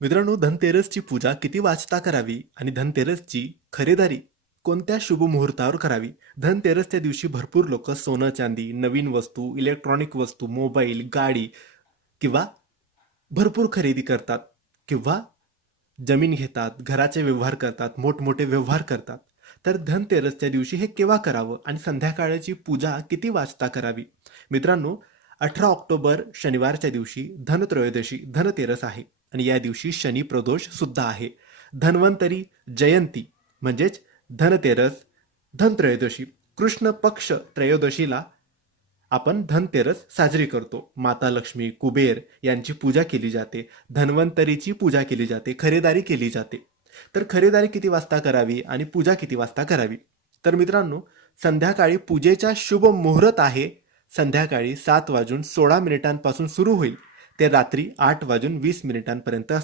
मित्रांनो, धनतेरसची पूजा किती वाजता करावी आणि धनतेरसची खरेदारी कोणत्या शुभ मुहूर्तावर करावी? धनतेरसच्या दिवशी भरपूर लोक सोनं, चांदी, नवीन वस्तू, इलेक्ट्रॉनिक वस्तू, मोबाईल, गाडी किंवा भरपूर खरेदी करतात किंवा जमीन घेतात, घराचे व्यवहार करतात, मोठमोठे व्यवहार करतात. तर धनतेरसच्या दिवशी हे केव्हा करावं आणि संध्याकाळची पूजा किती वाजता करावी? मित्रांनो, 18 ऑक्टोबर शनिवारच्या दिवशी धनत्रयोदशी धनतेरस आहे आणि या दिवशी शनी प्रदोष सुद्धा आहे. धन्वंतरी जयंती म्हणजेच धनतेरस, धनत्रयोदशी, कृष्ण पक्ष त्रयोदशीला आपण धनतेरस साजरी करतो. माता लक्ष्मी, कुबेर यांची पूजा केली जाते, धन्वंतरीची पूजा केली जाते, खरेदारी केली जाते. तर खरेदारी किती वाजता करावी आणि पूजा किती वाजता करावी? तर मित्रांनो, संध्याकाळी पूजेचा शुभ मुहूर्त आहे संध्याकाळी 7:16 सुरू होईल ते रात्री 8:20 पर्यंत असणार.